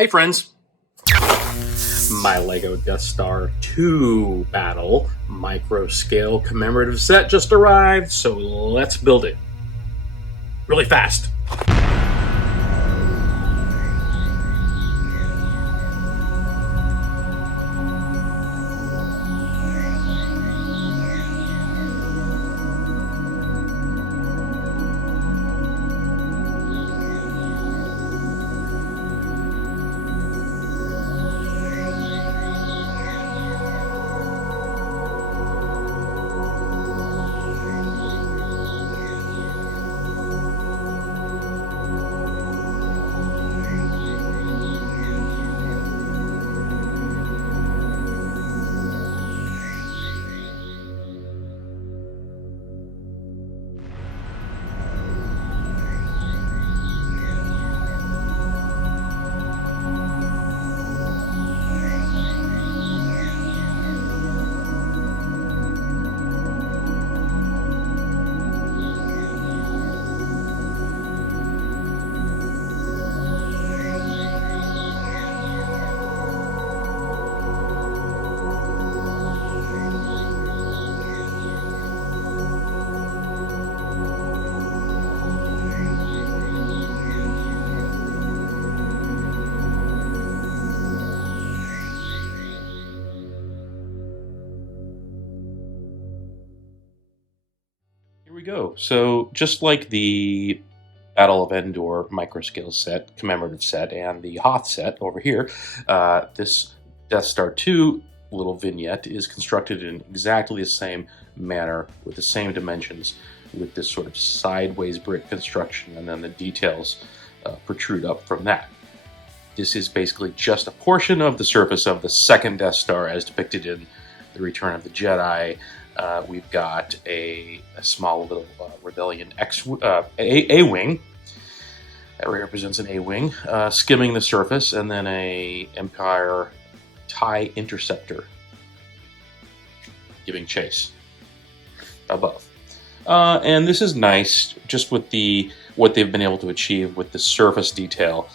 Hey friends! My LEGO Death Star 2 Battle microscale commemorative set just arrived, so let's build it. Really fast. Here we go. So just like the Battle of Endor microscale set, commemorative set, and the Hoth set over here, this Death Star 2 little vignette is constructed in exactly the same manner with the same dimensions, with this sort of sideways brick construction, and then the details protrude up from that. This is basically just a portion of the surface of the second Death Star as depicted in The Return of the Jedi. We've got a small little Rebellion A-wing. That represents an A-wing, skimming the surface, and then a Empire TIE interceptor giving chase above. And this is nice, just with what they've been able to achieve with the surface detail.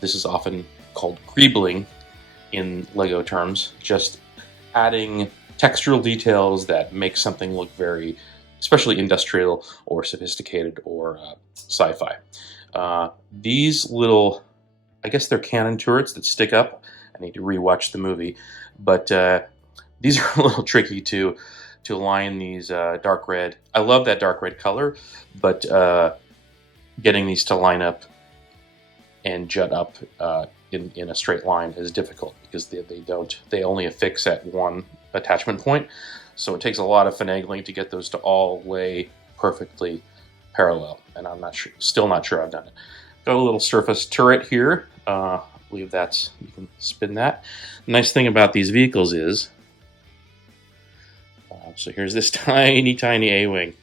This is often called greebling in LEGO terms, just adding textural details that make something look very, especially industrial or sophisticated or sci-fi. These little, I guess they're cannon turrets that stick up. I need to rewatch the movie, but these are a little tricky to align these dark red. I love that dark red color, but getting these to line up and jut up in a straight line is difficult because they only affix at one attachment point, so it takes a lot of finagling to get those to all lay perfectly parallel, and I'm still not sure I've done it. Got a little surface turret here. I believe you can spin that. The nice thing about these vehicles is, so here's this tiny A-wing,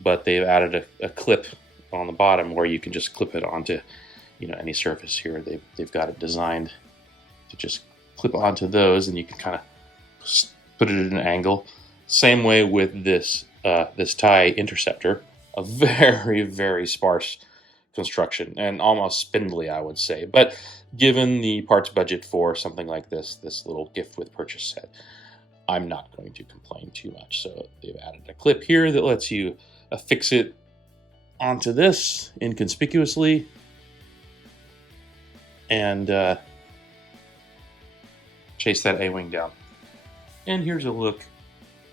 but they've added a clip on the bottom where you can just clip it onto any surface here. They've got it designed to just clip onto those, and you can kind of put it at an angle. Same way with this TIE interceptor, a very, very sparse construction and almost spindly, I would say. But given the parts budget for something like this little gift with purchase set, I'm not going to complain too much. So they've added a clip here that lets you affix it onto this inconspicuously, and chase that A-wing down. And here's a look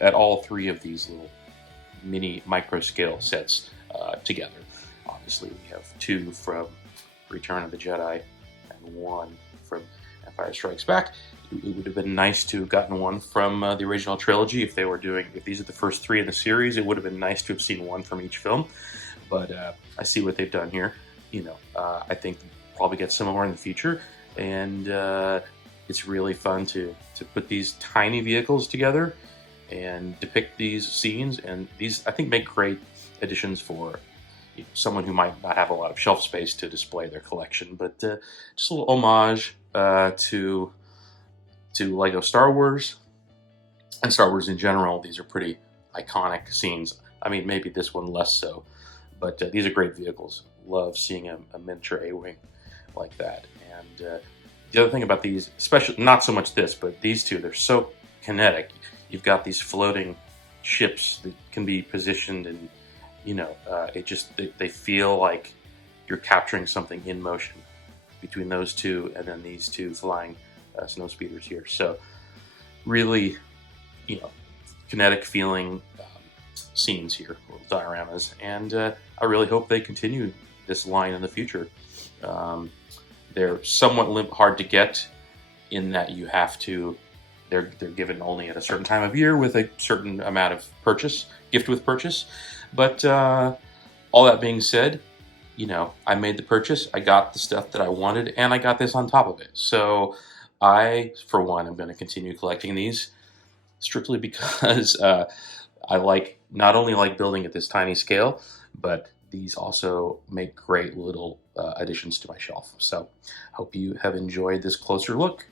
at all three of these little mini microscale sets together. Obviously, we have two from Return of the Jedi and one from Empire Strikes Back. It would have been nice to have gotten one from the original trilogy. If these are the first three in the series, it would have been nice to have seen one from each film. But I see what they've done here. I think probably get some more in the future, and it's really fun to put these tiny vehicles together and depict these scenes, and these I think make great additions for someone who might not have a lot of shelf space to display their collection, but just a little homage to LEGO Star Wars and Star Wars in general. These are pretty iconic scenes. I mean, maybe this one less so, but these are great vehicles. Love seeing a miniature A-wing like that. the other thing about these, especially not so much this, but these two, they're so kinetic. You've got these floating ships that can be positioned, and they feel like you're capturing something in motion between those two, and then these two flying snow speeders here. So really, kinetic feeling scenes here, or dioramas, and I really hope they continue this line in the future. They're somewhat hard to get in that you have to. They're given only at a certain time of year with a certain amount of gift with purchase. But all that being said, I made the purchase. I got the stuff that I wanted, and I got this on top of it. So I, for one, am going to continue collecting these strictly because I not only like building at this tiny scale, but these also make great little additions to my shelf. So hope you have enjoyed this closer look